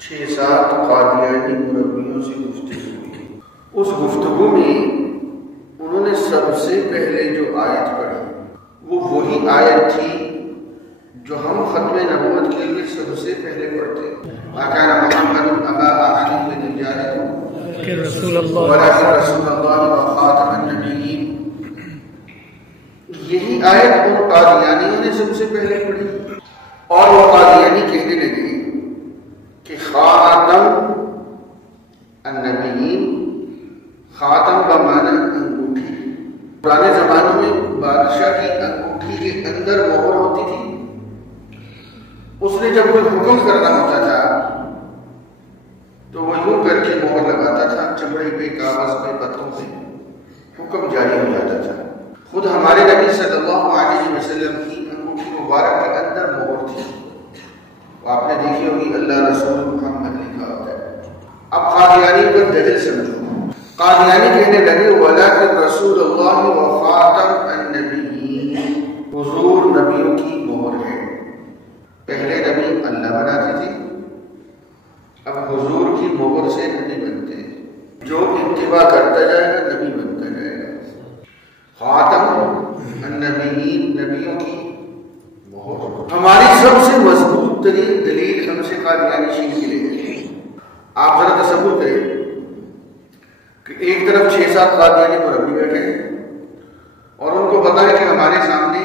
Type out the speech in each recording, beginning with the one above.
6-7 قادیانی مربیوں سے گفتگو کی۔ اس گفتگو میں انہوں نے سب سے پہلے جو آیت پڑھی وہ وہی آیت تھی جو ہم ختم نبوت کے لیے سب سے پہلے پڑھتے ہیں۔ وَكَانَ مُحَمَّدٌ أَبَا أَحَدٍ مِّن رِجَالِكُمْ وَلَٰكِنَّ رَسُولَ اللَّهِ وَخَاتَمَ النَّبِيِّينَ۔ یہی آیت ان قادیانیوں نے سب سے پہلے پڑھی، اور وہ قادیانی کہنے لگے کہ خاتم النبیین، خاتم کا معنی انگوٹھی۔ پرانے زمانوں میں بادشاہ کی انگوٹھی کے اندر مہر ہوتی تھی۔ اس نے جب کوئی حکم کرنا ہوتا تھا تو وہ یوں کر کے مہر لگاتا تھا، چمڑے پہ، کاغذ پہ، پتوں پہ، حکم جاری ہو جاتا تھا۔ خود ہمارے نبی صلی اللہ علیہ وسلم کی انگوٹھی مبارک کے اندر مہر تھی، آپ نے دیکھی ہوگی اللہ رسول محمد لکھا ہوتا ہے۔ اب قادیانی پر دلیل سمجھو۔ قادیانی کہنے لگے وَلَٰكِن رسول اللہ وخاتم النبیین، حضور نبیوں کی مہر ہے۔ پہلے نبی اللہ بناتے تھے، اب حضور کی مہر سے نبی بنتے ہیں۔ جو اتباع کرتا جائے گا نبی بنتا جائے گا۔ خاتم النبیین، نبیوں کی مہر۔ ہماری سب سے مضبوط ترین دلیل ہم سے قادیانی شیعہ کی لے گئی۔ آپ ذرا تصور کریں کہ ایک طرف 6-7 قادیانی مربی بیٹھے ہیں اور ان کو پتا ہے کہ ہمارے سامنے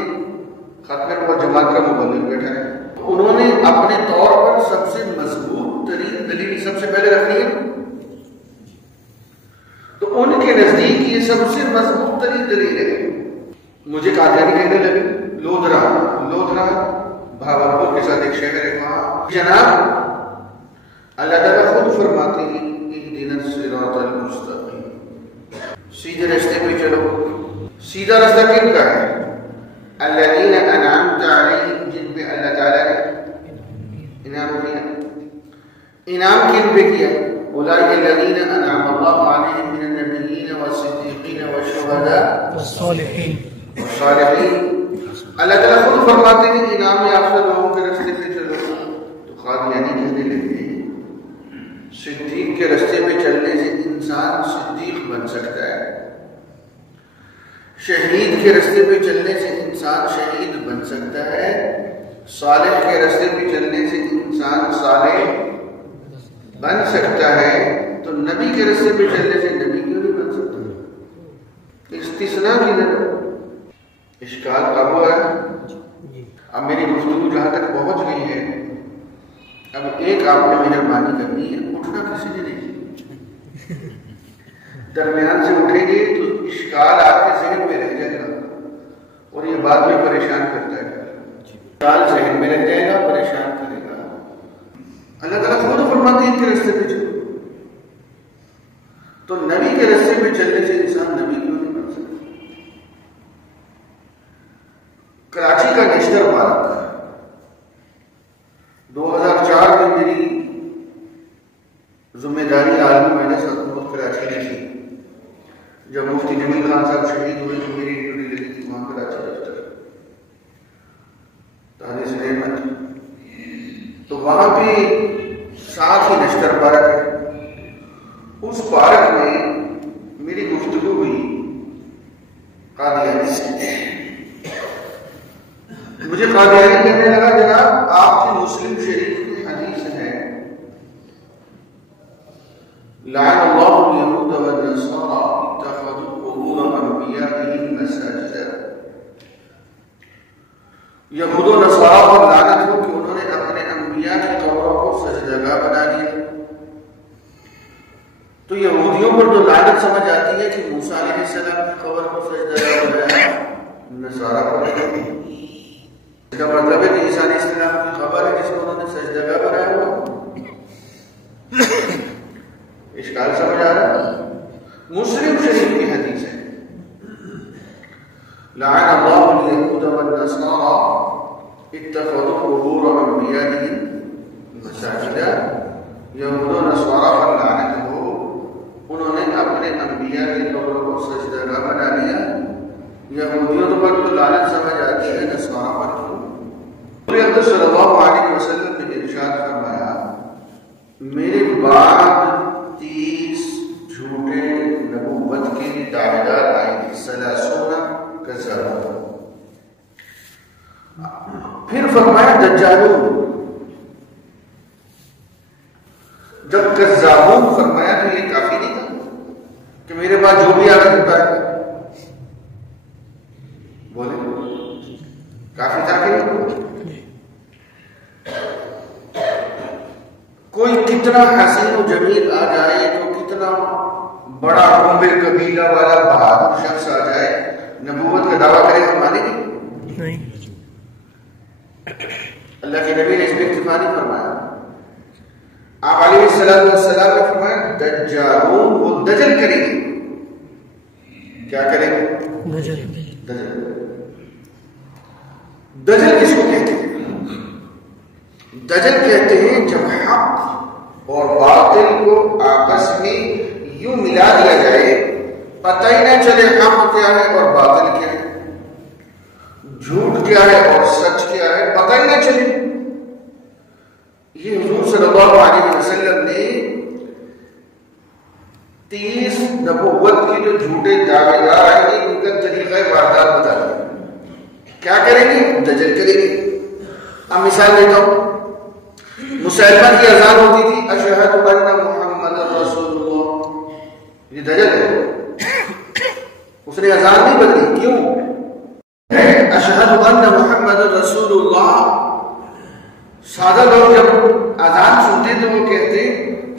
ختم نبوت جماعت کا مبلغ بیٹھا ہے، تو انہوں نے اپنے طور پر سب سے مضبوط ترین دلیل سب سے پہلے رکھنی ہے۔ تو ان کے نزدیک یہ سب سے مضبوط ترین دلیل ہے۔ مجھے قادیانی کہنے لگے لودھرا بھاگلپور کے ساتھ ایک شہر ہے، وہاں جناب اللہ تعالیٰ خود فرماتے ہیں اہدنا الصراط المستقیم، سیدھے راستے پہ چلو۔ سیدھا راستہ کن کا ہے؟ الذین انعمت علیہم، جن پہ اللہ تعالیٰ نے انعام کیا۔ انعام کن پہ کیا؟ اولئک الذین انعم اللہ علیہم من النبیین والصدیقین والشہداء والصالحین۔ اللہ تعالیٰ خود فرماتے ہیں انعام یافتہ لوگوں کے راستے پہ چلو۔ تو قادیانی کہنے لگے صدیق کے راستے پہ چلنے سے انسان صدیق بن سکتا ہے، شہید کے راستے پہ چلنے سے انسان شہید بن سکتا ہے، صالح کے راستے پہ چلنے سے انسان صالح بن سکتا ہے، تو نبی کے راستے پہ چلنے سے نبی کیوں نہیں بن سکتا؟ استثناء کی نظر اشکال کب ہوا ہے؟ اب میری گفتگو جہاں تک پہنچ گئی ہے، اب ایک آپ نے مہربانی کرنی ہے، اٹھنا کسی نے نہیں، درمیان سے اٹھیں گے تو اشکال آپ کے ذہن میں رہ جائے گا اور یہ بعد میں پریشان کرتا ہے۔ اشکال ذہن میں رہ جائے گا، پریشان کرے گا۔ اللہ تعالیٰ خود فرماتے ہیں ان کے راستے پہ چلو، تو نبی کے راستے پہ چلنے سے انسان نبی کیوں نہیں بن سکتا؟ کراچی کا نیشنل پارک 2004 میں میری ذمہ داری عالمی مجلس حکومت کراچی میں تھی۔ جب مفتی جمیل خان صاحب شہید ہوئے تو میری ڈیوٹی لگی تھی وہاں کراچی دفتر تحریس رحمت، تو وہاں پہ ساتھ ہی نشتر پارک ہے۔ اس پارک میں میری گفتگو ہوئی قادیانی سے۔ مجھے قادیانی کہنے لگا جناب آپ کی مسلم شریف میں حدیث ہے لعن اللہ اليہود والنصارى اتخذوا قبور انبیائهم مساجدا۔ یہود و نصارہ پر لعنت ہو کہ انہوں نے اپنے انبیاء کی قبروں کو سجدگاہ بنا لیا۔ تو یہودیوں پر تو لعنت سمجھ آتی ہے کہ موسیٰ علیہ السلام کی قبر کو سجدگاہ بنایا، نصارہ پر اس کا مطلب ہے کہ عیسیٰ علیہ السلام کی خبر ہے جس کو انہوں نے سجدگاہ بنایا ہوا۔ اشکال سمجھ آ رہا ہے؟ مسلم شریف کی حدیث ہے لعن اللہ اليہود والنصارى اتخذوا قبور انبیائهم مساجدا۔ یہود و نصارہ پر لعنت ہو، انہوں نے اپنے انبیاء کی قبروں کو سجدگاہ بنا لیا۔ یہودیوں پر تو لعنت سمجھ آتی ہے، نصارہ پر کیوں؟ صلی اللہ علیہ وسلم نے ارشاد فرمایا فرمایا دجالون. جب کذابون فرمایا تو یہ کافی نہیں تھا کہ میرے پاس جو بھی آگے جھوٹا ہے بولے کافی تھا کہ نہیں؟ کوئی کتنا حسین و جمیل آ جائے تو کتنا بڑا عمر قبیلہ والا بہادر شخص آ جائے نبوت کا دعویٰ کرے ہم مانیں گے نہیں. اللہ کے نبی نے اس میں اکتفا نہیں فرمایا. آپ علیہ السلام نے فرمایا دجالون وہ دجل کریں گے. کیا کریں گے؟ دجل کس کو کہتے ہیں؟ دجل کہتے ہیں جب حق اور باطل کو آپس میں یوں ملا دیا جائے پتہ ہی نہ چلے حق کیا ہے اور باطل کیا ہے، جھوٹ کیا ہے اور سچ کیا ہے، پتہ ہی نہ چلے. یہ حضور صلی اللہ علیہ وسلم نے 30 نبوت کے جو جھوٹے دعوے دار ہیں ان کا طریقہ واردات بتا دیا. کیا کریں گے؟ دجل کریں گے. اب مثال دیتا ہوں. مسلمہ کی اذان ہوتی تھی اشہد ان محمد رسول اللہ، یہ دجل ہے. اس نے اذان نہیں بدلی. کیوں؟ اشہد ان محمد رسول اللہ. سادہ لوگ جب اذان سنتے تو وہ کہتے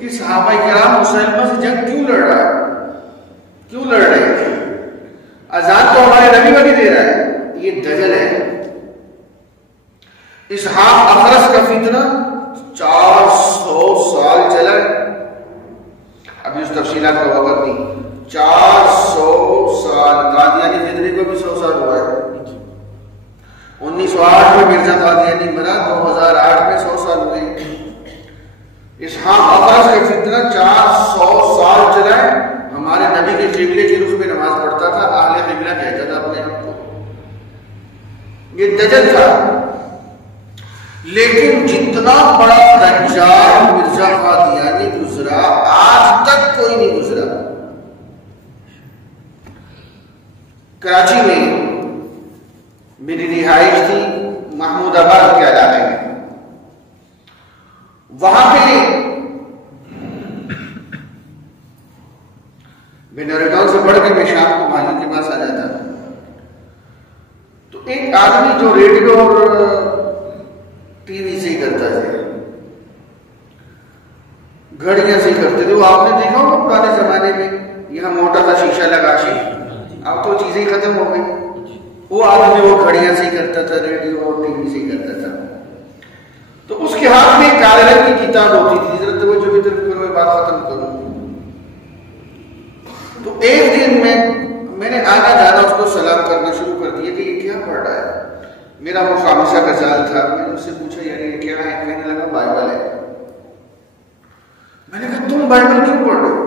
کہ صحابہ کرام مسلمہ سے جنگ کیوں لڑ رہا ہے، کیوں لڑ رہے ہیں؟ اذان تو ہمارے نبی بھی دے رہا ہے. یہ دجل ہے. اسحاق اخرس کا فتنہ 400 سال چلا. ابھی اس تفصیلات کا وقت نہیں. 400 سال. قادیانی فتنے کو بھی 100 سال ہوا ہے. 1908 میں مرزا قادیانی بنا، 2008 میں 100 سال ہوئے. اسحاق اخرس کا فتنہ 400 سال چلا ہے. ہمارے نبی کے قبلے کے رخ میں نماز پڑھتا تھا، اہل قبلہ کہتا تھا اپنے آپ کو. یہ دجل تھا. لیکن جتنا بڑا دجال مرزا قادیانی گزرا آج تک کوئی نہیں گزرا. کراچی میں میری رہائش تھی محمود آباد کے علاقے میں. وہاں پہ میں نورٹاؤن سے پڑھ کے میں شام کو مالی کے پاس آ جاتا تھا. تو ایک آدمی جو ریڈیو اور ٹی وی سے ہی کرتا تھا، گھڑیاں سے ہی کرتے تھے. وہ آپ نے دیکھا ہوگا پرانے زمانے میں یہاں موٹا سا شیشہ لگا شی، اب تو چیزیں ختم ہو گئی. وہ آدمی وہ گھڑیاں سے ہی کرتا تھا، ریڈیو اور ٹی وی سے ہی کرتا تھا. تو اس کے ہاتھ میں کالے رنگ کی کتاب ہوتی تھی. ذرا توجہ بھی پھر میں بات ختم کروں. تو ایک دن میں نے آنا جانا اس کو سلام کرنا شروع کر دیا کہ یہ کیا پڑھ رہا ہے. میرا وہ خامشہ کا سال تھا. میں نے اس سے پوچھا یار یہ کیا ہے؟ کہنے لگا بائبل ہے. میں نے کہا تم بائبل کیوں پڑھ رہے ہو؟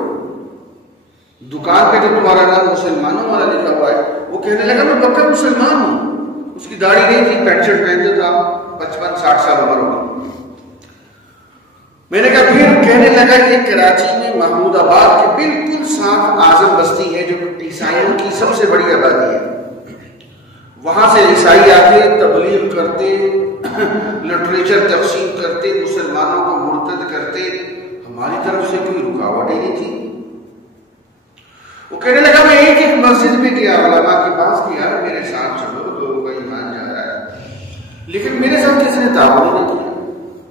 دکان پہ جو تمہارا نام مسلمانوں والا لکھا ہوا ہے. وہ کہنے لگا میں پکا مسلمان ہوں. اس کی داڑھی نہیں تھی، پینٹ شرٹ پہنتا تھا، 55-60 سال عمر ہوگی. میں نے کہا پھر؟ کہنے لگا کہ کراچی میں محمود آباد کے بالکل ساتھ اعظم بستی ہے جو عیسائیوں کی سب سے بڑی آبادی ہے. وہاں سے عیسائی آتے تبلیغ کرتے، لٹریچر تقسیم کرتے، مسلمانوں کو مرتد کرتے. ہماری طرف سے کوئی رکاوٹ ہی نہیں تھی. وہ کہنے لگا میں ایک مسجد میں گیا، علماء کے پاس گیا، میرے ساتھ چلو، لوگوں کا ایمان جا رہا ہے، لیکن میرے ساتھ کسی نے تعاون نہیں کیا.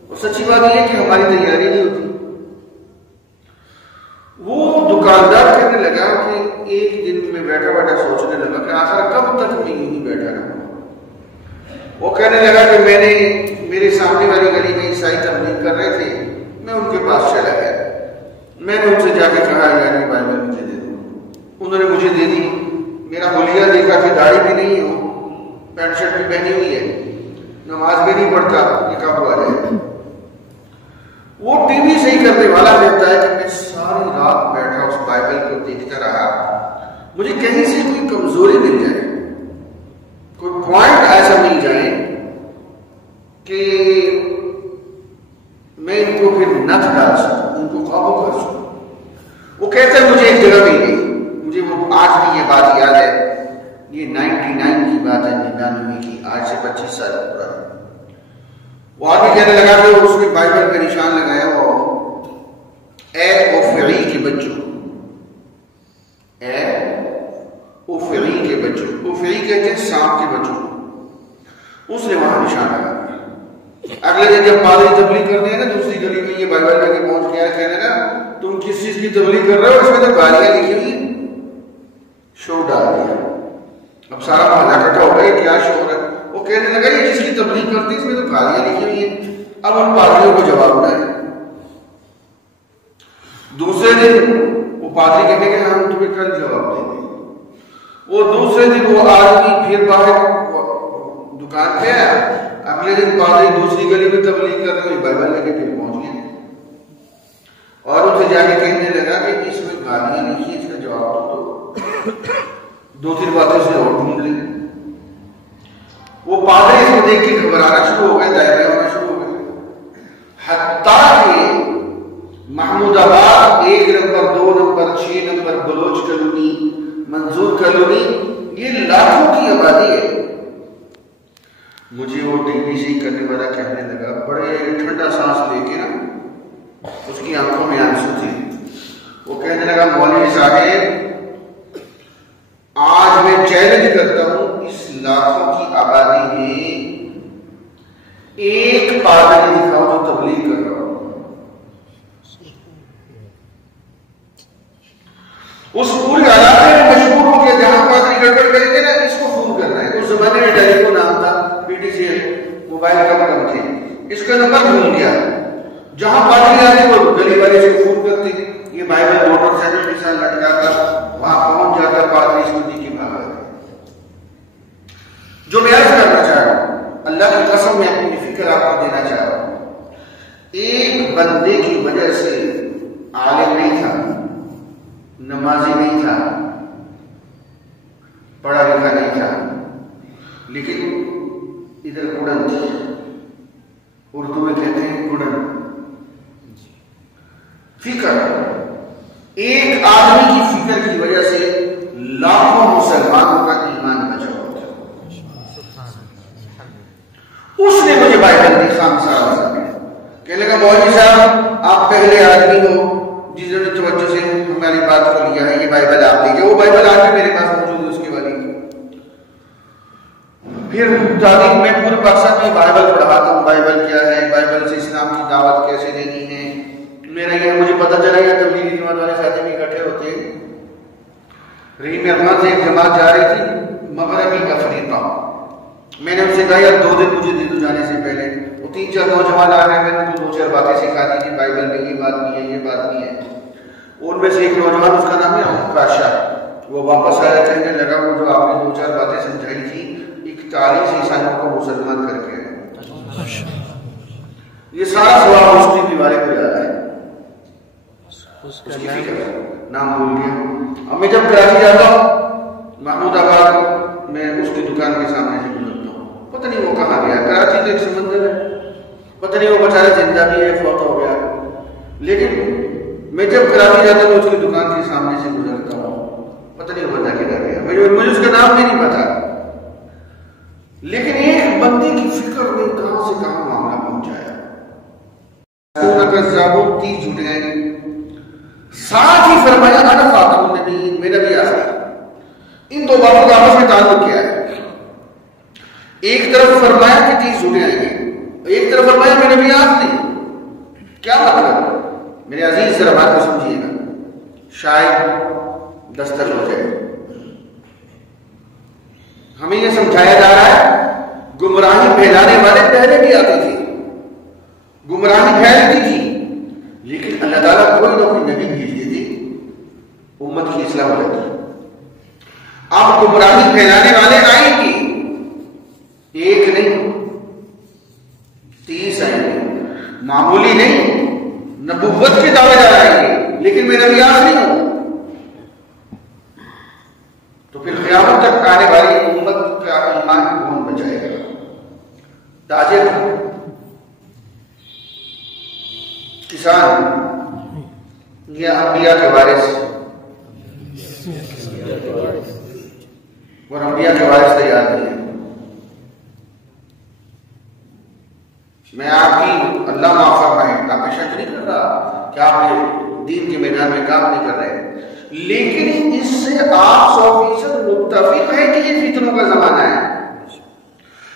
اور سچی بات یہ ہے کہ ہماری تیاری نہیں ہوتی. وہ دکاندار کہنے لگا کہ ایک دن میں بیٹھا بیٹھا سوچنے لگا کہ آخر کب تک میں یوں ہی بیٹھا رہوں. وہ کہنے لگا کہ میں نے میرے سامنے والی گلی میں عیسائی تبلیغ کر رہے تھے، میں ان کے پاس چلا گیا. میں نے ان سے جا کے کہا یار بائبل مجھے دے دو. انہوں نے مجھے دے دی. میرا حلیہ دیکھا کہ داڑھی بھی نہیں ہو، پینٹ شرٹ بھی پہنی ہوئی ہے، نماز بھی نہیں پڑھتا، یہ کب ہوا جائے. وہ ٹی وی صحیح کرنے والا کہتا ہے کہ میں ساری رات بیٹھا اس بائبل کو دیکھتا رہا. مجھے کہیں سے کوئی کمزوری مل جائے، کوئی پوائنٹ ایسا مل جائے کہ میں ان کو پھر نہ ڈال سکوں، ان کو قابو کر سکوں. وہ کہتا ہے مجھے ایک جگہ مل گئی. مجھے وہ آج بھی یہ بات یاد ہے. یہ 99 کی بات ہے، 99 کی، آج سے 25 سال پرانا. وہ آدمی کہنے لگا کہ اس نے بائبل پہ نشان لگایا وہ اے اوفعی کے بچوں، اے اوفعی کے بچوں، اوفعی کہتے ہیں سانپ کے بچوں، اس نے وہاں نشان لگا دیا۔ اگلے دن جب پادری تبلیغ کرتے ہیں نا دوسری گلی میں، یہ بائبل لے کے پہنچ گیا، کہنے لگا تم کس چیز کی تبلیغ کر رہے ہو؟ اس میں تو گالیاں لکھی ہوئی، شور ڈال دیا۔ اب سارا محلہ اکٹھا ہو گیا، کیا شور ہے؟ وہ کہنے لگا یہ جس کی تبلیغ کرتی ہے اس میں تو گالیاں لکھی ہوئی ہیں۔ اب ان پادریوں کو جواب نہ ہے۔ دوسرے دن وہ پادری کہتے ہیں کہ ہم تمہیں کل جواب دیں گے۔ وہ دوسرے دن وہ آدمی پھر باہر دکان پہ آیا، اگلے دن پادری دوسری گلی میں تبلیغ کر رہے ہیں، بائبل لے کے پھر پہنچ گئے اور ان سے جا کے کہنے لگا کہ اس میں گالیاں لکھی ہیں، اس کا جواب دو۔ دو تین باتیں سے اور ڈھونڈ لیں۔ وہ پادری اس کو دیکھ کے گھبرانا شروع ہو گئے، دائرے ہونا شروع ہو گئے، حتیٰ کہ محمود آباد 1 نمبر 2 نمبر 6 نمبر بلوچ کالونی، منظور کالونی، یہ لاکھوں کی آبادی ہے۔ مجھے وہ ٹی وی سی کرنے والا کہنے لگا، بڑے ٹھنڈا سانس لے کے نا، اس کی آنکھوں میں آنسو تھی، وہ کہنے لگا مولوی صاحب آج میں چیلنج کرتا ہوں اس لاکھوں کی آبادی میں ایک پادری دکھاؤ جو تبلیغ کر رہا ہو۔ اس پورے علاقے میں مشہور ہو گیا جہاں پادری گڑبڑ کریں گے نا اس کو فون کرنا ہے۔ اس زمانے میں ٹیلی فون نام تھا، P T C L, mobile کم تھے، اس کا نمبر گھوم گیا، جہاں پادری آتے وہ گلی والے سے فون کرتے، یہ بائبل موٹر سائیکل کے ساتھ لٹکا کر وہاں پہنچ جاتا، پادری اس کو دی کے بھاگا۔ جو میں عرض کرنا چاہ رہا ہوں، اللہ کی قسم میں اپنی فکر آپ کو دینا چاہ رہا ہوں، ایک بندے کی وجہ سے عالم نہیں تھا، نمازی نہیں تھا، پڑھا لکھا نہیں تھا، لیکن ادھر گڑن تھی، اردو میں کہتے ہیں گڑن، فکر۔ ایک آدمی کی فکر کی وجہ سے لاکھوں مسلمانوں کا ایمان بچا ہوا تھا۔ اس نے مجھے بائبل دی، خام صاحب کہنے لگا مولوی صاحب آپ پہلے آدمی ہو جنہوں نے توجہ سے ہماری بات کو لیا ہے، یہ بائبل آپ دیکھیں۔ وہ بائبل آج بھی میرے پاس موجود ہے، اس کے والی پھر تعلیم میں پورے پاکستان میں بائبل پڑھاتا ہوں، بائبل کیا ہے، بائبل سے اسلام کی دعوت کیسے دینی ہے۔ میرا یہ مجھے پتہ چلا یا تبلیغی جماعت والے ساتھی بھی اکٹھے ہوتے ہیں۔ رحیم ارمان سے ایک جماعت جا رہی تھی مغربی افریقہ، میں نے ان سے کہا یار 2 دن مجھے دے دو جانے سے پہلے۔ وہ 3-4 نوجوان آ رہے ہیں، میں نے 2-4 باتیں سکھا دی تھی بائبل میں، یہ بات نہیں ہے، یہ بات نہیں ہے۔ ان میں سے ایک نوجوان، اس کا نام ہے بادشاہ، وہ واپس آیا، کہنے لگا وہ جو آپ نے 2-4 باتیں سمجھائی تھی 41 عیسائیوں کو مسلمان کر کے، یہ سارا سوال اس کی دیوارے پہ جاتا ہے، اس کی فکر نام بھول گیا۔ اب میں جب کراچی جاتا ہوں محمود آباد میں اس کی دکان کے سامنے سے گزرتا ہوں، پتہ نہیں وہ کہاں گیا، کراچی تو ایک سمندر ہے، پتہ نہیں وہ بیچارہ زندہ بھی ہے فوت ہو گیا، لیکن میں جب کراچی جاتا ہوں اس کی دکان کے سامنے سے گزرتا ہوں، پتہ نہیں وہ بندہ کدھر گیا، مجھے اس کا نام بھی نہیں پتا، لیکن ایک بندے کی فکر نے کہاں سے کہاں معاملہ پہنچایا۔ 30 جھوٹ گئے، ساتھ ہی فرمایا انا خاتم النبیین، میں نبی آخر۔ ان 2 باتوں کا آپس میں تعلق کیا ہے؟ ایک طرف فرمایا کہ 30 جھوٹے آئیں گے، ایک طرف فرمایا میں نبی آخری، کیا مطلب؟ میرے عزیز ذرا بات کو سمجھیے گا، شاید دستر ہو جائے۔ ہمیں یہ سمجھایا جا رہا ہے گمراہی پھیلانے والے پہلے بھی آتے تھے، گمراہی پھیلتی تھی، لیکن اللہ تعالیٰ کوئی نہ کوئی نبی بھیج دیتی، امت کی اصلاح ہو جاتی۔ اب گمراہی پھیلانے والے آئیں گے، ایک نہیں 30 آئیں گے، معمولی نہیں، نبوت کے دعوے دار آئیں گے، لیکن میں نبی آخری ہوں۔ تو پھر قیامت تک آنے والی امت کا ایمان کون بچائے گا؟ تاجر، کسان یا انبیاء کے وارث؟ اور انبیاء کے وارث تیار نہیں ہے۔ میں آپ کی اللہ معاف فرمائے آپ پہ شک نہیں کر رہا کہ آپ دین کے میدان میں کام نہیں کر رہے، لیکن اس سے آپ 100% متفق ہے کہ یہ فتنوں کا زمانہ ہے۔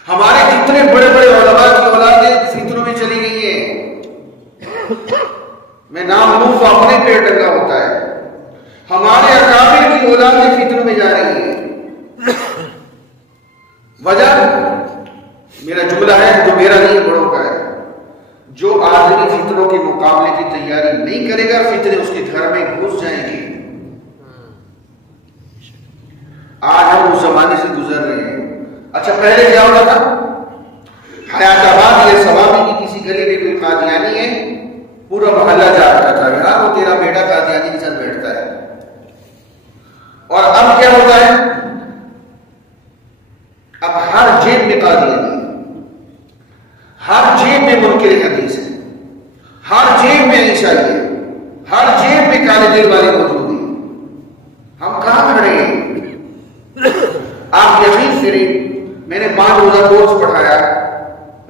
ہمارے جتنے بڑے بڑے علماء کی اولادیں فتنوں میں چلی گئی ہیں، میں نام لوں تو اپنے پیٹ ڈنگا ہوتا ہے۔ ہمارے اکابر کی اولادیں فتنوں میں جا رہی ہیں۔ وجہ میرا جملہ ہے جو میرا نہیں بڑوں کا ہے، جو آدمی فتنوں کے مقابلے کی تیاری نہیں کرے گا فتنے اس کے گھر میں گھس جائیں گے۔ آج ہم اس زمانے سے گزر رہے ہیں۔ اچھا پہلے کیا ہوتا تھا؟ حیات آباد یا سوابی کی کسی گلی میں کوئی قادیانی ہے، پورا محلہ جاتا تھا یار وہ تیرا بیٹا قادیانی کے ساتھ بیٹھتا ہے۔ اور اب کیا ہوتا ہے؟ اب ہر جیب میں قادیانی، ہر جیب میں منکر حدیث ہے، ہر جیب میں عیسائی ہے، ہر جیب میں کالے دل والے موجود ہیں۔ ہم کہاں کھڑے ہیں؟ آپ یقین کریں میں نے 5 روزہ کورس پڑھایا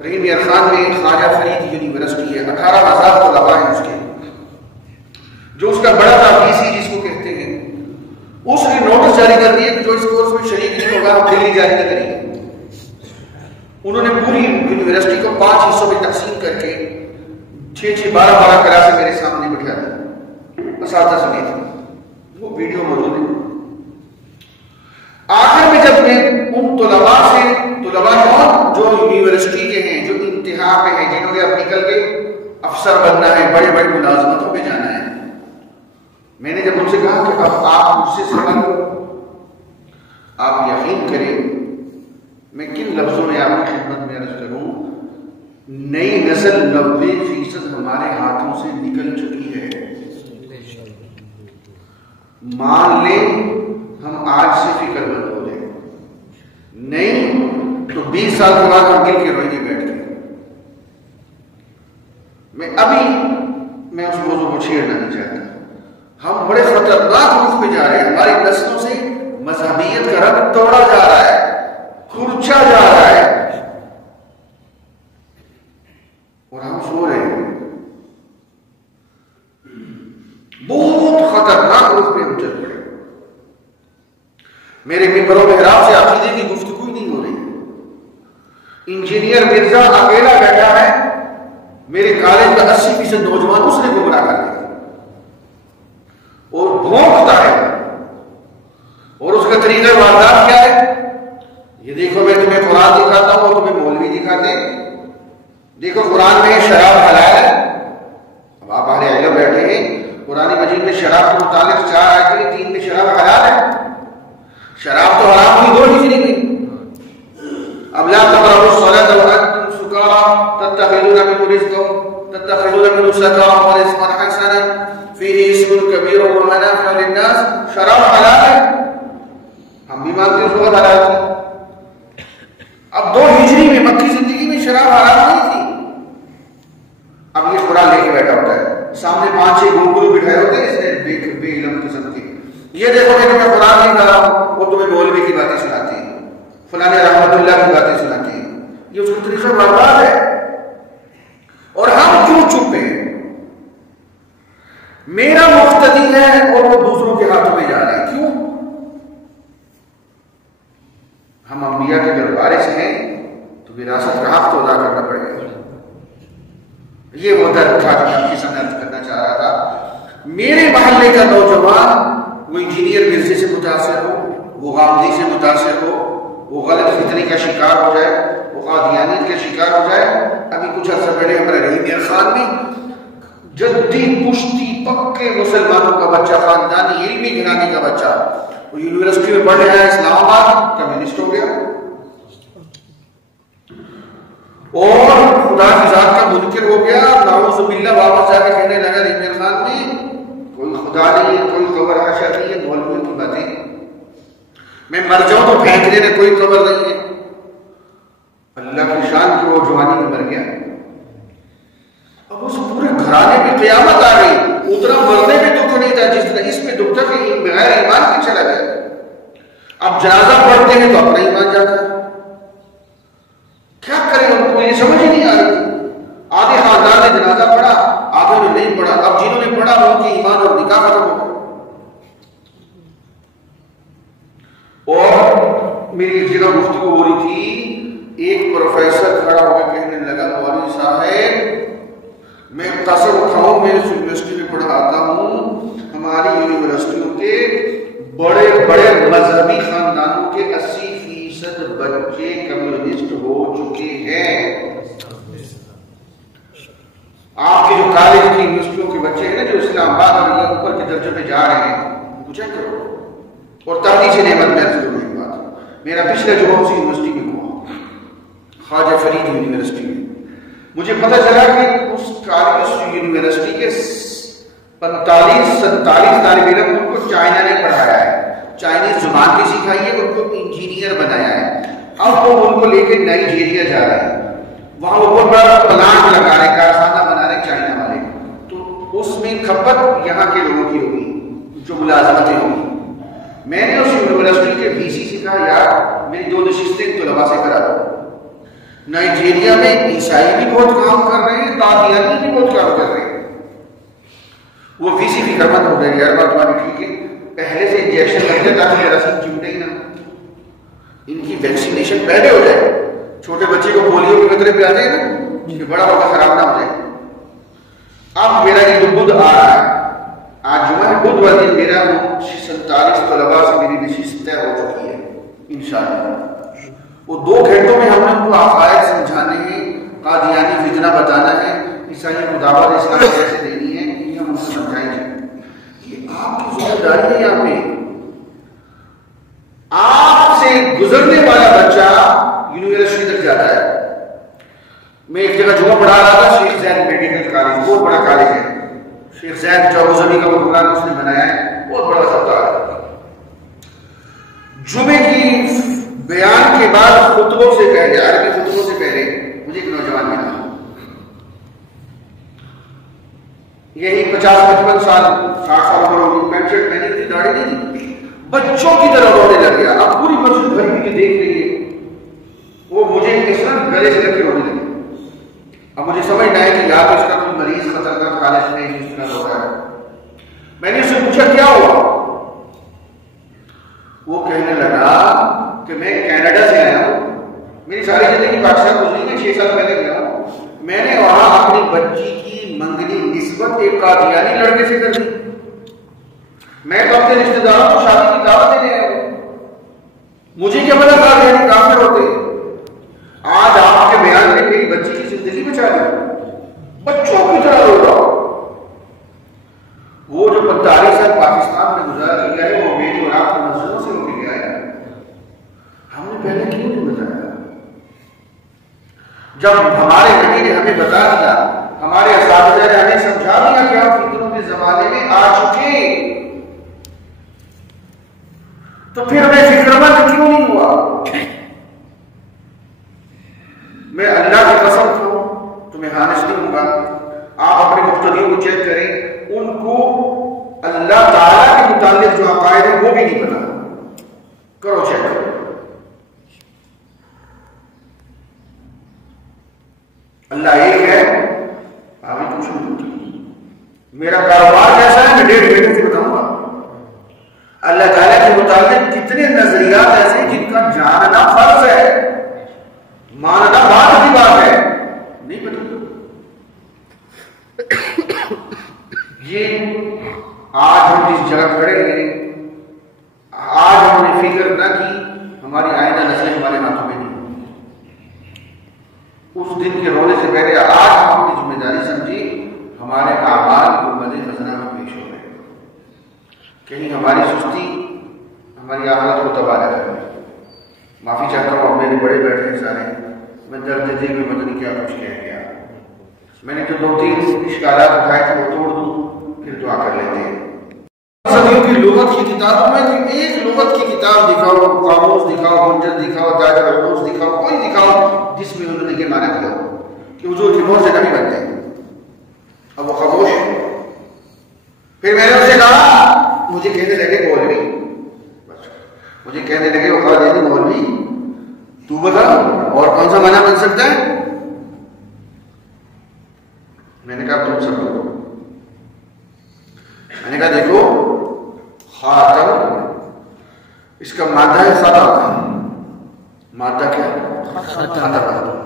رحیم یار خان میں، خواجہ فرید یونیورسٹی ہے، 18,000 طلباء ہیں اس کے، جو اس کا بڑا تھا بی سی جس کو کہتے ہیں، اس نے نوٹس جاری کر دیے کہ جو اس کورس میں شریک نہیں ہوگا ہم دلی جاری نہیں کریں گے۔ انہوں نے پوری یونیورسٹی کو 5 حصوں میں تقسیم کر کے 6-6 12 کلاسیں میرے سامنے بٹھا دی اساتذہ سمیت، وہ ویڈیو موجود ہے۔ آخر میں جب میں ان طلباء کون جو یونیورسٹی کے ہیں، جو انتہا پہ ہیں، جنہوں نے اب نکل کے افسر بننا ہے، بڑے بڑے ملازمتوں پہ جانا ہے، میں نے جب ان سے کہا کہ اب آپ مجھ سے سوال کرو، آپ یقین کریں میں کن لفظوں میں آپ کی خدمت میں عرض کروں، نئی نسل 90% ہمارے ہاتھوں سے نکل چکی ہے۔ مان لیں ہم آج سے فکر مند ہو جائیں، نہیں تو 20 سال کے بعد ہم گل کے روئیں گے بیٹھ کے۔ میں اس موضوع کو چھیڑنا نہیں چاہتا، ہم بڑے خطرناک رخ پہ جا رہے ہیں، ہماری نسلوں سے مذہبیت کا رنگ توڑا جا رہا ہے، کھرچا جا رہا ہے، اور ہم سو رہے ہیں۔ بہت خطرناک رخ پہ ہم چل پڑے۔ میرے ممبر و محراب سے عقیدے کی گفتگو نہیں ہو رہی۔ انجینئر مرزا اکیلا بیٹھا ہے، میرے کالج کا 80% نوجوان اس نے گمراہ کر دیا اور بھونکتا ہے، اور اس کا طریقہ واردات کیا ہے؟ یہ دیکھو میں تمہیں قرآن دکھاتا ہوں اور تمہیں مولوی دکھاتے ہیں، دیکھو قرآن میں شراب حلال ہے۔ اب آپ اہل علم بیٹھے ہیں، قرآن مجید میں شراب کے متعلق 4 آیتیں ہیں، 3 میں شراب حلال ہے۔ شراب تو حرام ہوئی 2 ہجری میں۔ اب لا تقربوا الصلاة وأنتم سكارى تتخذون منه سكرا ورزقا حسنا فيه اسم كبير ومنافع للناس۔ شراب حلال ہے، ہم بھی مانتے ہیں بہت حلال تھی۔ اب 2 ہجری میں مکی زندگی میں شراب حرام نہیں تھی۔ اب یہ قرآن لے کے بیٹھا ہوتا ہے، سامنے 5-6 گنگرو بٹھائے ہوتے ہیں، اس نے بے علم قسم کے، یہ دیکھو میں تمہیں قرآن نہیں کہا ہوں، وہ تمہیں مولوی کی باتیں سناتے ہیں، فلاں رحمت اللہ کی باتیں سناتے ہیں۔ یہ اس کا طریقہ برباد ہے، اور ہم کیوں چپ ہیں؟ میرا مقتدی ہے اور وہ دوسروں کے ہاتھوں میں جا رہے ہیں، کیوں؟ ہم انبیاء کے اگر وارث ہیں تو وراثت کا حق تو ادا کرنا پڑے گا۔ یہ وہ درد تھا جو میں کس عرض کرنا چاہ رہا تھا۔ میرے محلے کا نوجوان وہ انجینئر مرزے سے متاثر ہو، وہ غامدی سے متاثر ہو، وہ غلط فتنے کا شکار ہو جائے، وہ قادیانیت کا شکار ہو جائے۔ ابھی کچھ عرصہ پہلے ہمارے رحیم یار خان میں جدی پشتی پکے مسلمانوں کا بچہ، خاندانی علمی گھرانے کا بچہ، وہ یونیورسٹی میں پڑھ رہا ہے اسلام آباد، کمیونسٹ ہو گیا، اور خدا کی ذات کا منکر ہو گیا۔ نعوذ باللہ واپس جا کے کہنے لگا رحیم یار خان میں کوئی خدا نہیں ہے، کوئی قبر حشر نہیں ہے، مولویوں کی باتیں، میں مر جاؤں تو پھینک دینے کوئی قبر نہیں ہے۔ اللہ کی شان کی وہ جوانی میں مر گیا۔ اب اس پورے گھرانے میں قیامت آ گئی۔ اتنا مرنے میں دکھ نہیں تھا جس طرح اس میں دکھ تھا کہ بغیر ایمان کے چلا گیا۔ اب جنازہ پڑھتے ہیں تو اپنا ایمان جاتا ہے، کیا کریں ان کو یہ سمجھ ہی نہیں آ رہی۔ ہے میں تصور اٹھاؤں، میں اس یونیورسٹی میں پڑھاتا ہوں، ہماری یونیورسٹیوں کے بڑے بڑے مذہبی خاندانوں کے 80% بچے کمیونسٹ ہو چکے ہیں۔ آپ کے جو کالج کی یونیورسٹیوں کے بچے ہیں نا جو اسلام آباد اور یہ اوپر کے درجے پہ جا رہے ہیں، ان کو چیک کرو۔ اور تحریش نعمت میں ایک بات، میرا پچھلا جو اسی یونیورسٹی میں ہوا، خواجہ فرید یونیورسٹی میں، مجھے پتہ چلا کہ اس کالج یونیورسٹی کے 45-47 طالب علم ان کو چائنا نے پڑھایا ہے، چائنیز زبان بھی سکھائی ہے، ان کو انجینئر بنایا ہے۔ اب وہ ان کو لے کے نائجیریا جا رہے ہیں، وہاں وہ بہت بڑا پلانٹ لگا رہے، کارخانہ بنا رہے چائنا والے، تو اس میں کھپت یہاں کے لوگوں کی ہوگی، جو ملازمتیں ہوگی۔ میں نے اس یونیورسٹی کے وی سی سے کہا یار میری 2 نشستیں طلباء سے کرا دو۔ نائجیریا میں عیسائی بھی بہت کام کر رہے ہیں، قادیانی بھی بہت کام کر رہے ہیں۔ وہ وی سی فکر مند ہو گئے، یار بات تمہاری ٹھیک ہے، پہلے سے انجیکشن لگ جائے تاکہ جراثیم چمٹے ہی نہ، ان کی ویکسینیشن پہلے ہو جائے۔ چھوٹے بچے کو پولیو کے قطرے پہ آتے ہیں نا کہ بڑا ہوگا خراب نہ ہو جائے۔ اب میرا یہ بدھ آ رہا ہے، آج جمعہ ہے، بدھ والے دن میرا 47 طلباء سے میری نشست طے ہو چکی ہے انشاءاللہ۔ وہ 2 گھنٹوں میں ہم نے ان کو عقائد سمجھانے ہیں، قادیانی فتنہ بتانا ہے، عیسائیوں کو دعوت اسلام کیسے دینی ہے، یہ ہم ان کو سمجھائیں گے۔ یہ آپ کی ذمہ داری ہے۔ یہاں پہ آپ سے گزرنے والا بچہ یونیورسٹی تک جاتا ہے۔ میں ایک جگہ جمعہ پڑھا رہا تھا، شیخ زید میڈیکل کالج، بہت بڑا کالج ہے، شیخ زید چوزمی کا پروگرام اس نے بنایا ہے، بہت بڑا سبتا ہے۔ جمعے کی بیان کے بعد خطبوں سے پہلے، عربی خطبوں سے پہلے مجھے ایک نوجوان ملا، یہی 50-55 سال 60 سال عمر ہوگی، پینٹ شرٹ پہنی تھی، داڑھی نہیں تھی، بچوں کی طرح رونے لگ گیا۔ اب پوری مسجد بھری ہوئی دیکھ رہی ہے، وہ مجھے اس طرح گلے سے لگ کے رونے لگے۔ اب مجھے سمجھ نہ آیا کہ یا تو اس کا کوئی مریض خطرناک کالج میں اس طرح ہو رہا ہے۔ میں نے اس سے پوچھا کیا ہوا؟ وہ کہنے لگا کہ میں کینیڈا سے آیا ہوں، میری ساری زندگی پاکستان گزری، میں 6 سال پہلے گیا ہوں، میں نے وہاں اپنی بچی کی منگنی نسبت ایک قادیانی لڑکے سے کر دی، میں تو اپنے رشتے داروں کو شادی کی دعوت دینے آیا ہوں، مجھے کیا پتا قادیانی کافر ہوتے۔ آج آپ کے بیان نے میری بچی کی زندگی بچا دی، بچوں کی طرح رو رہا ہوں۔ وہ جو 45 سال پاکستان میں گزارا کیا ہے، وہ میری اور آپ کی مسجدوں سے ہو کے گیا ہے، ہم نے پہلے کیوں نہیں بتایا؟ جب ہمارے نبی نے ہمیں بتا دیا، ہمارے اساتذہ نے ہمیں سمجھا دیا کہ ہم فکروں کے زمانے میں آ چکے، تو پھر ہمیں فکر مند کیوں نہیں ہوا؟ میں اللہ کی قسم کھاؤں تو میں ہانش نہیں ہوں گا، آپ اپنے مقتدیوں کو چیک کریں، ان کو اللہ تعالیٰ کے متعلق جو عقائد ہیں وہ بھی نہیں پتا، کرو چیک کرو۔ اللہ ایک ہے، آگے کچھ نہیں۔ میرا کاروبار کیسا ہے میں 1.5 گھنٹے سے بتاؤں گا۔ اللہ تعالیٰ کے متعلق کتنے نظریات ایسے ہیں جن کا جاننا فرض ہے، ماننا بعد کی بات ہے، نہیں پتا۔ یہ آج ہم جس جگہ کھڑے ہیں، آج ہم نے فکر نہ کی، ہماری آئندہ نسلیں ہمارے ہاتھوں میں نہیں۔ اس دن کے رونے سے پہلے آج ہم اپنی ذمہ داری سمجھی، ہمارے اعمال گنبد خزانہ میں پیش ہو گئے، کہیں ہماری سستی ہماری آخرت کو تباہ نہ کرے۔ معافی چاہتا ہوں، میرے بڑے بیٹھے ہیں سارے، میں درد دل میں پتہ نہیں کیا کچھ کہہ گیا۔ میں نے جو 2-3 اشکالات اٹھائے تھے وہ توڑ دوں، پھر دعا کر لیتے ہیں۔ صدیوں کی لغت کی کتابوں میں کوئی ایک لغت کی کتاب دکھاؤ، قاموس دکھاؤ، منجر دکھاؤ، تاج العروض دکھاؤ، کوئی دکھاؤ جس میں انہوں نے یہ مانا کیا کہ حضور کی موت سے نبی بن گئے۔ اب وہ خاموش ہے۔ پھر میں نے اسے کہا، مجھے کہنے لگے مولوی، مجھے کہنے لگے وہ قادیانی مولوی تو بتا اور کون سا معنی بن سکتا ہے؟ میں نے کہا تم سب لوگ، میں نے کہا دیکھو خاتم اس کا مادہ ہے خاتم، مادہ کیا؟ خاتم۔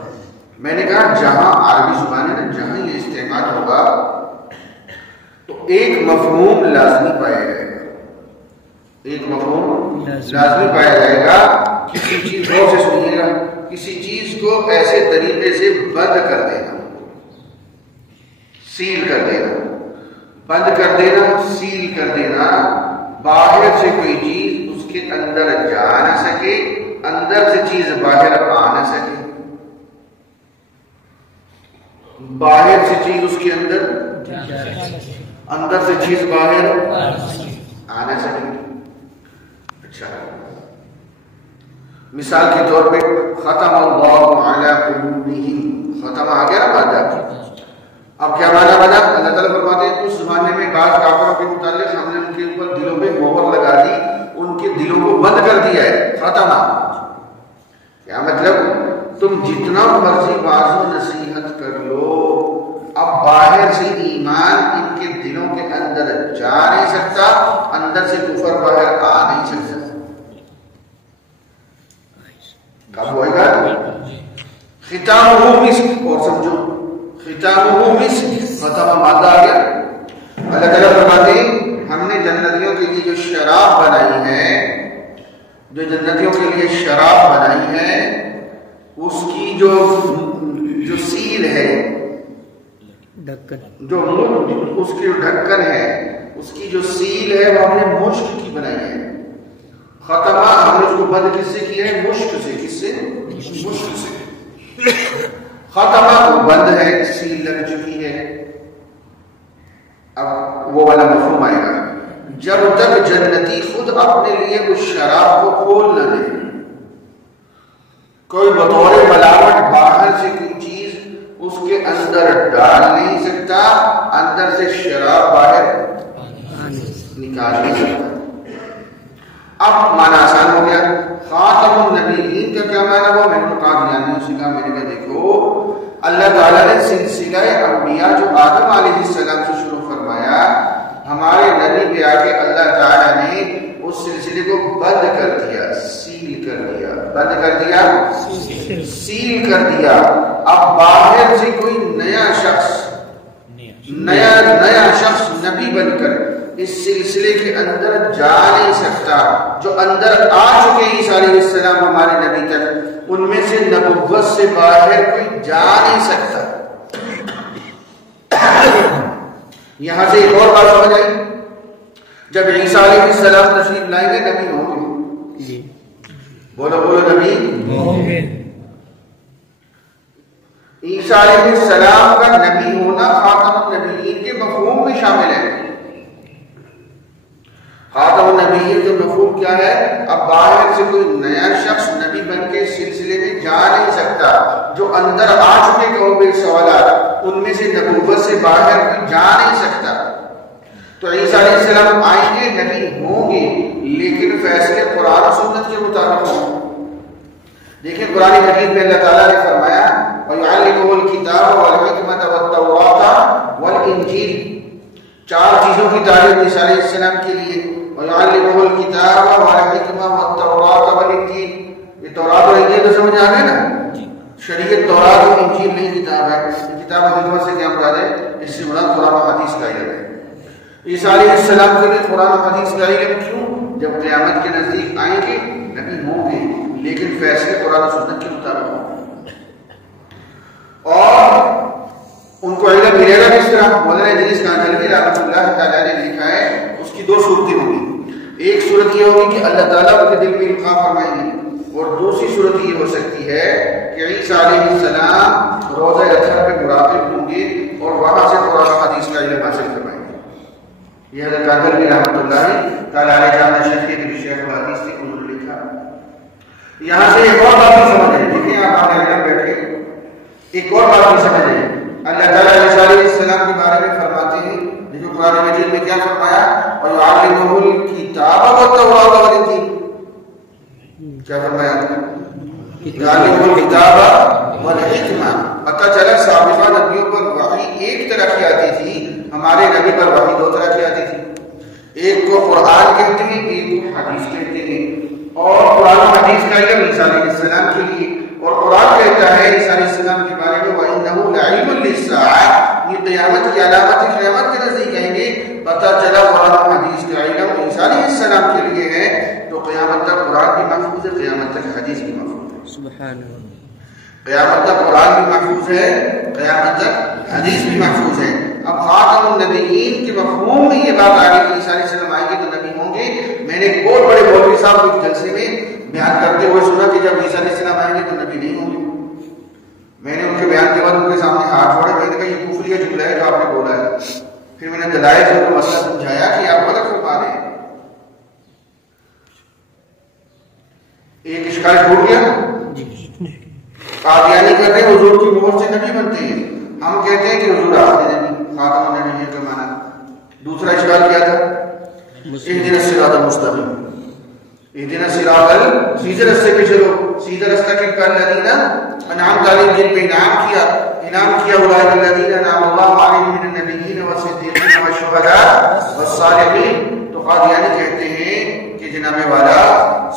میں نے کہا جہاں عربی زبان ہے نا ایک مفہوم لازمی پایا جائے گا، ایک مفہوم لازمی پایا جائے گا. کسی چیز غور سے سنیے گا، کسی چیز کو ایسے طریقے سے بند کر دینا، سیل کر دینا، بند کر دینا، سیل کر دینا، باہر سے کوئی چیز اس کے اندر جا نہ سکے، اندر سے چیز باہر آ نہ سکے، باہر سے چیز اس کے اندر سے چیز باہر آ نہ سکے. اچھا، مثال کے طور پہ ختم اللہ علی قلوبہم، ختم آ گیا نا مادہ. اب کیا معنی بنا؟ اللہ تعالیٰ فرماتے ہیں اس زمانے میں بعض کافروں کے متعلق ہم نے ان کے اوپر دلوں میں مہر لگا دی، ان کے دلوں کو بند کر دیا ہے. ختم. کیا مطلب؟ تم جتنا مرضی واعظ و نصیحت کر لو، اب باہر سے ایمان ان کے دلوں کے اندر جا نہیں سکتا، اندر سے کفر باہر آ نہیں سکتا. کب ہوئے گا؟ ختامہ مسک. اور سمجھو، ختامہ مسک، ختم مادہ آ گیا. اللہ تعالیٰ فرماتے ہیں ہم نے جنتیوں کے لیے جو شراب بنائی ہے، جو جنتیوں کے لیے شراب بنائی ہے، اس کی جو سیل ہے، جو اس کی ڈھکن ہے، اس کی جو سیل ہے وہ ہم نے مشک کی بنائی ہے. ختمہ ہم نے اس کو بند کس سے کیا ہے؟ مشک سے. کس سے؟ مشک سے. ختمہ وہ بند ہے، سیل لگ چکی ہے. اب وہ والا مفہوم آئے گا جب تک جنتی خود اپنے لیے اس شراب کو کھول نہ دے. کوئی بطور ملاوٹ باہر سے کوئی چیز اس کے اندر ڈال نہیں سکتا، اندر سے شراب باہر نکال نہیں سکتا. اب معنی آسان ہو گیا. خاتم النبیین کا کیا معنی ہوا؟ میں نے قادیانیوں سے کہا، میں نے کہا دیکھو اللہ تعالیٰ نے سلسلہ انبیاء جو آدم علیہ السلام سے شروع فرمایا، ہمارے نبی پہ آ کے اللہ تعالیٰ نے اس سلسلے کو بند کر دیا، سیل کر دیا. بند کر دیا، سیل کر دیا. اب باہر سے کوئی نیا شخص نبی بن کر اس سلسلے کے اندر جا نہیں سکتا. جو اندر آ چکے عیسیٰ علیہ السلام ہمارے نبی تک، ان میں سے نبوت سے باہر کوئی جا نہیں سکتا. یہاں سے ایک اور بات سمجھ آئی، جب عیسیٰ علیہ السلام تشریف لائیں گے نبی ہوں گے. بولو بولو، نبی ہوں گے. عیسیٰ علیہ السلام کا نبی ہونا خاتم النبیین کے مفہوم میں شامل ہے. خاتم النبیین کا مفہوم کیا ہے؟ اب باہر سے کوئی نیا شخص نبی بن کے سلسلے میں جا نہیں سکتا. جو اندر آ چکے قوم کے سوالات، ان میں سے نبوت سے باہر کوئی جا نہیں سکتا. تو عیسیٰ علیہ السلام آئیں گے، نبی ہوں گے، لیکن فیصلے قرآن و سنت کے مطابق ہوں. دیکھیں قرآن مجید میں اللہ تعالیٰ نے فرمایا وَيُعَلِّمُهُ الْكِتَابَ وَالْحِكْمَةَ وَالتَّوْرَاةَ وَالْإِنْجِيلَ. 4 چیزوں کی تعلیم عیسیٰ علیہ السلام کے لیے. وَيُعَلِّمُهُ الْكِتَابَ وَالْحِكْمَةَ وَالتَّوْرَاةَ وَالْإِنْجِيلَ. یہ تورات اور انجیل تو سمجھ آ گئے نا؟ شریعت تورات اور انجیل نہیں کتاب ہے. کتاب و حکمت سے کیا مراد ہے؟ اس سے مراد قرآن و حدیث کا علم ہے. عیسیٰ علیہ السلام کے لیے قرآن و حدیث کا علم کیوں؟ جب قیامت کے نزدیک آئیں گے نبی ہوں گے، لیکن فیصلے قرآن و سنت کے مطابق ہوں. اور ان کو علم ملے گا کس طرح؟ مولانا ادریس کانجھلوی رحمۃ اللہ تعالیٰ نے لکھا ہے اس کی 2 صورتیں ہوں گی. ایک صورت یہ ہوگی کہ اللہ تعالیٰ ان کے دل میں القاء فرمائیں گے، اور دوسری صورت یہ ہو سکتی ہے کہ عیسیٰ علیہ السلام روضہ اطہر پہ مراقب ہوں گے اور وہاں سے قرآن و حدیث کا علم حاصل کروائیں گے. یہ حضرت کانجھلوی رحمۃ اللہ تعالیٰ علیہ جانا شیخ الحدیث تھے، انہوں نے لکھا. یہاں سے ایک اور بات بھی سمجھ آئی. دیکھیں آپ آگے بیٹھے ایک اور بات بھی سمجھ آئی. اللہ تعالیٰ عیسیٰ علیہ السلام کے بارے میں فرماتے ہیں، دیکھو قرآن مجید میں کیا فرمایا؟ وَيُعَلِّمُهُ الْكِتَابَ وَالتَّوْرَاةَ وَالْإِنْجِيلَ. کیا فرمایا؟ يُعَلِّمُهُ الْكِتَابَ وَالْحِكْمَةَ. پتہ چلا سابقہ نبیوں پر وحی ایک طرح کی آتی تھی، ہمارے نبی پر وحی 2 طرح کی آتی تھی. ایک کو قرآن کہتے ہیں، ایک کو حدیث کہتے ہیں. اور قرآن و حدیث کا علم عیسیٰ علیہ السلام کے لیے، اور قرآن کہتا ہے عیسیٰ علیہ السلام کے بارے میں وَإِنَّهُ لَعِلْمٌ لِلسَّاعَةِ، یہ قیامت کی علامت ہے. قیامت کے نزدیک کہیں گے پتہ چلا قرآن و حدیث کا علم عیسیٰ علیہ السلام کے لیے ہے تو قیامت تک قرآن بھی محفوظ ہے، قیامت تک حدیث بھی محفوظ ہے. سبحان اللہ. قیامت تک قرآن بھی محفوظ ہے، قیامت تک حدیث بھی محفوظ ہے. اب خاتم النبیین کے مفہوم میں یہ بات آ گئی کہ عیسیٰ علیہ السلام آئیں گے تو نبی ہوں گے. میں نے ایک بہت بڑے مولوی صاحب کو جلسے میں بیان کرتے ہوئے سنا کہ جب عیسیٰ علیہ السلام آئیں گے تو نبی نہیں ہوں گے. میں نے ان کے بیان کے بعد ان کے سامنے ہاتھ جوڑے. میں نے کہا یہ کفر یا جملہ ہے جو آپ نے بولا ہے. پھر میں نے دلائل سے ان کو مسئلہ سمجھایا کہ آپ غلط فرما رہے ہیں. ایک اشکال ٹوٹ گیا. قادیانی کہتے ہیں حضور کی مہر سے نبی بنتے ہیں، ہم کہتے ہیں کہ حضور آخری نبی خاتم النبیین کا معنی. دوسرا اشکال کیا تھا؟ اہدنا الصراط المستقیم. اہدنا الصراط، سیدھے راستے پہ چلو. سیدھا راستہ کن کا؟ الذین انعمت علیہم، جن پہ انعام کیا اولئک الذین انعم اللہ علیہم من النبیین والصدیقین والشہداء والصالحین. تو قادیانی کہتے ہیں کہ جناب والا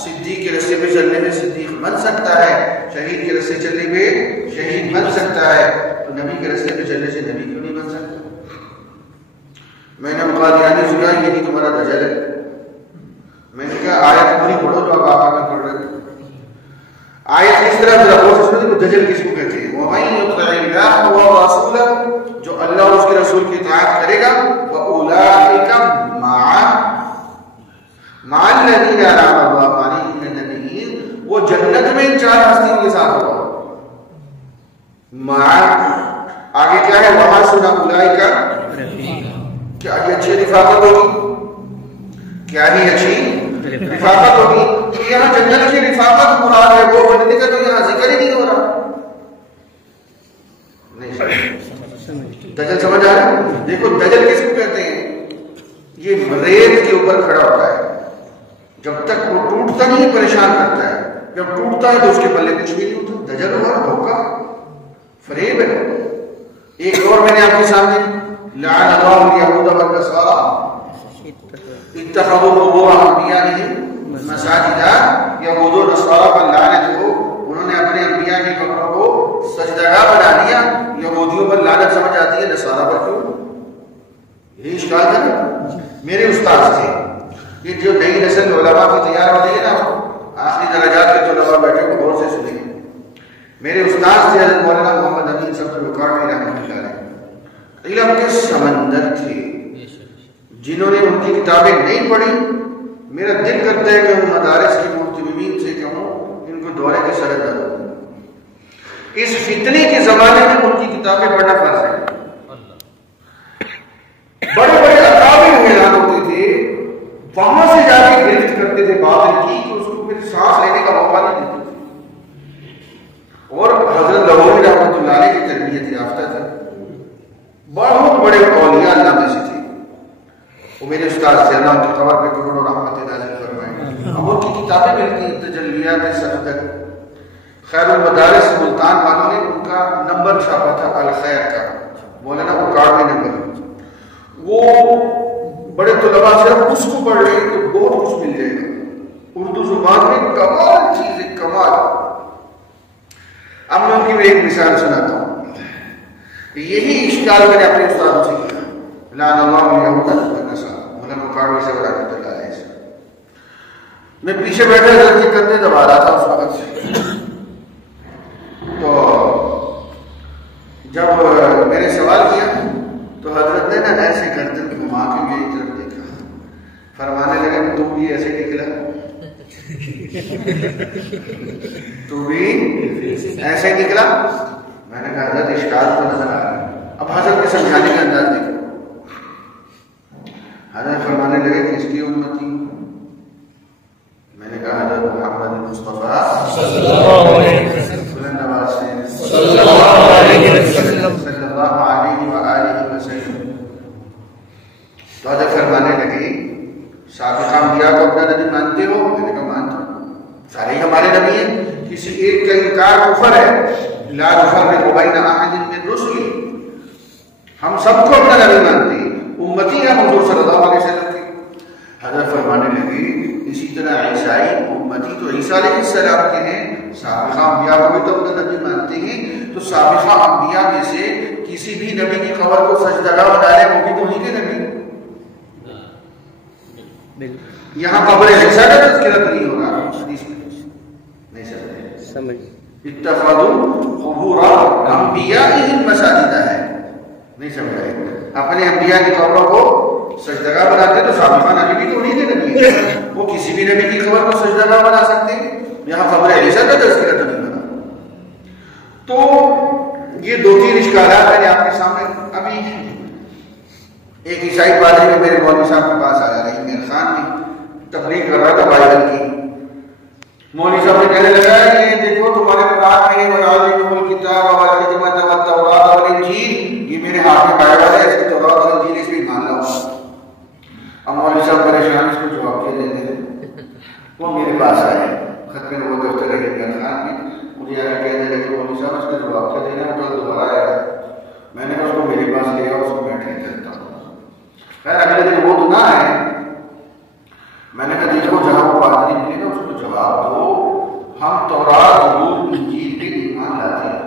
صدیق کے راستے پہ چلنے میں صدیق بن سکتا ہے، شہید کے راستے چلنے میں شہید بن سکتا ہے، تو نبی کے راستے پہ چلنے سے نبی کیوں نہیں بن سکتا؟ میں نے قادیانی سے کہا یہ تمہارا دجل ہے. میں نے کہا آیت پوری پڑھو جو آپ آگے پڑھ رہے ہیں. آیت اس طرح ذرا غور سے سنو، دجل کس کو کہتے ہیں؟ وَمَن يُطِعِ اللَّهَ وَرَسُولَهُ، جو اللہ اور اس کے رسول کی اطاعت کرے گا، وَأُولَٰئِكَ مَعَ الَّذِينَ أَنْعَمَ اللَّهُ عَلَيْهِم مِّنَ النَّبِيِّينَ، وہ جنت میں ان چار ہستیوں کے ساتھ ہوگا. آگے کیا ہے؟ وَحَسُنَ أُولَٰئِكَ، کیا یہ اچھی رفاقت ہوگی؟ کیا ہی اچھی رفاقت ہوگی؟ یہاں جنت کی رفاقت مراد ہے، وہ بننے کا تو یہاں ذکر ہی نہیں ہو رہا. نہیں دجل سمجھ آ رہا ہے؟ دیکھو دجل کس کو کہتے ہیں؟ یہ ریت کے اوپر کھڑا ہوتا ہے، جب تک وہ ٹوٹتا نہیں پریشان کرتا ہے، جب ٹوٹتا ہے تو اس کے پلے کچھ بھی نہیں ہوتا. دجل ہوا دھوکہ، فریب ہے. ایک اور میں نے آپ کے سامنے لعن اللہ الیہود والنصارى اتخذوا قبور انبیائہم مساجدا. یہود و نصارہ پر لعنت ہو، انہوں نے اپنے انبیاء کی قبروں کو سجدگاہ بنا لیا. یہودیوں پر لعنت سمجھ آتی ہے، نصارہ پر کیوں؟ یہی اشکال تھا نا. میرے استاد تھے، یہ جو نئی نسل علماء کی تیار ہو رہی ہے نا، آخری درجات کے جو علماء بیٹھے کو غور سے سنیں. میرے استاد تھے حضرت مولانا محمد امین صاحب الوقاڑی رحمۃ اللہ علیہ. علم کے سمندر تھے، جنہوں نے ان کی کتابیں نہیں پڑھی. میرا دل کرتا ہے کہ ان مدارس کے مرتبین سے کہوں ان کو دورے کی سرحد نہ دو. اس فتنے کے زمانے میں ان کی کتابیں پڑھنا فرض ہے. بڑے بڑے اکابر اعلان ہوتے تھے، وہاں سے جا کے گرفت کرتے تھے باطل کی، کہ اس کو پھر سانس لینے کا موقع نہیں دیتے تھے. اور حضرت لاہوری رحمۃ اللہ علیہ کی تربیت یافتہ تھے، بہت بڑے اولیاء اللہ میں سے تھے. وہ میرے استاد سے، اللہ ان کی قبر پہ کروڑوں رحمت نازل فرمائے. اب ان کی کتابیں ملتی ہیں، تجلیات صدق. خیر المدارس ملتان والوں نے ان کا نمبر چھاپا تھا الخیر کا، مولانا اکاڑویں نمبر. وہ بڑے طلباء سے اس کو پڑھ لیں تو بہت کچھ مل جائے گا. اردو زبان میں کمال چیز ہے، کمال. اب میں ان کی ایک مثال سناتا ہوں. یہی اشکال میں نے اپنے استادوں سے کیا. لعن اللہ الیہود والنصارى، مولانا اکاڑویں سے رحمۃ اللہ علیہ سے. میں پیچھے بیٹھے حضرت کے کندھے دبا رہا تھا اس وقت سے. تو جب میں نے سوال کیا تو حضرت نے نا ایسے گردن گھما کے میری طرف دیکھا، فرمانے لگا کہ تو بھی ایسے نکلا، تو بھی ایسے نکلا. میں نے کہا حضرت اشکال تو نظر آ رہا ہے. اب حضرت کے سمجھانے کا انداز دیکھو. حضرت فرمانے لگے کہ اس کی امتی ہوں. میں نے کہا حضرت محمد مصطفیٰ صلی اللہ علیہ وسلم تو حضرت فرمانے لگے سابقہ انبیاء کو اپنا نبی مانتے ہو؟ میں نے کہا مانتا ہوں، سارے ہی ہمارے نبی ہیں. کسی ایک کا انکار کفر ہے. لا نفرق بین احد من رسلی، ہم سب کو اپنا نبی مانتے ہیں، امتی ہے حضور صلی اللہ علیہ وسلم کی. حضرت فرمانے لگے اسی طرح عیسائی امتی تو عیسیٰ علیہ السلام کے ہیں، سابقہ انبیاء کو بھی تو اپنا نبی مانتے ہیں. تو سابقہ انبیاء میں سے کسی بھی نبی کی قبر کو سجدگاہ بنا لے وہ بھی تو نہیں کے نبی. یہاں قبر عیسیٰ کا تذکرہ نہیں ہو رہا حدیث میں، نہیں سمجھ اتخذوا قبور انبیائہم مساجد ہے، نہیں سمجھ آئے، اپنے انبیاء کی قبروں کو سجدگاہ بناتے تو سابقہ نبی بھی تو نہیں تھے نبی، وہ کسی بھی نبی کی قبر کو سجدگاہ بنا سکتے، یہاں قبر عیسیٰ کا تذکرہ تو نہیں بنا۔ تو یہ دو تین اشکالات میں نے آپ کے سامنے، ابھی ایک عیسائی پادری میں میرے مولوی صاحب کے پاس آیا، رہی میرے خان میں تبلیغ کر رہا تھا بائبل کی، مولوی صاحب نے کہنے لگا یہ دیکھو تمہارے قرآن میں وَيُعَلِّمُهُ الْكِتَابَ وَالْحِكْمَةَ وَالتَّوْرَاةَ وَالْإِنْجِيلَ، یہ میرے ہاتھ میں بائبل ہے، اس کی توراۃ اور انجیل اس میں مان لاؤ۔ اب مولوی صاحب پریشان اس کو جواب کیا دیتے ہیں، وہ میرے پاس آئے ختم نبوت دفتر رہی میرے خان میں، مجھے آگے کہنے لگے مولوی صاحب اس کا جواب کیا دینا ہے، کل دوبارہ آئے گا۔ میں نے کہا اس کو میرے پاس لے آؤ، اس کو میں ٹھیک کرتا ہوں۔ خیر اگلے دن وہ تو نہ ہے، میں نے کہا دیکھو جہاں وہ پادری ملے نا اس کو جواب دو، ہم توراۃ زبور انجیل پہ ایمان لاتے ہیں،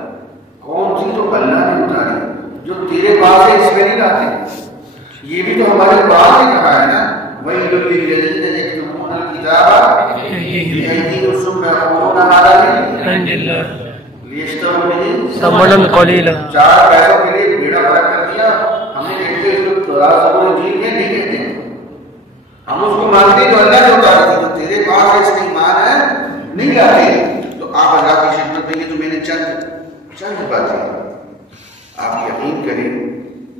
کون سی تو اللہ نے اتاری، جو تیرے پاس ہے اس میں نہیں لاتے، یہ بھی تو ہمارے قرآن نے کہا ہے نا وَيْلٌ لِّلَّذِينَ يَكْتُمُونَ الْكِتَابَ بِأَيْدِيهِمْ ثُمَّ يَقُولُونَ هَٰذَا مِنْ عِندِ اللَّهِ لِيَشْتَرُوا بِهِ ثَمَنًا قَلِيلًا، چار پیسوں کے لیے بیڑا فرق کر دیا ہم نے، کہتے اس کو توراۃ زبور انجیل میں نہیں کہتے، ہم اس کو مانتے جو اللہ نے اتارا تھی، جو تیرے پاس اس کا ایمان ہے نہیں لاتے۔ تو آپ اللہ کی خدمت میں یہ تو میں نے چند باتیں آپ یقین کریں،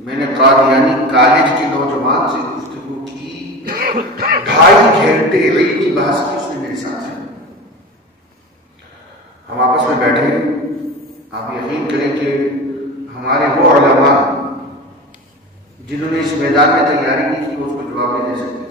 میں نے قادیانی کالج کے نوجوان سے گفتگو کی، 2.5 گھنٹے علمی بحث کی اس نے میرے ساتھ، ہم آپس میں بیٹھے، آپ یقین کریں کہ ہمارے وہ علماء جنہوں نے اس میدان میں تیاری کی تھی وہ اس کو جواب نہیں دے سکتے۔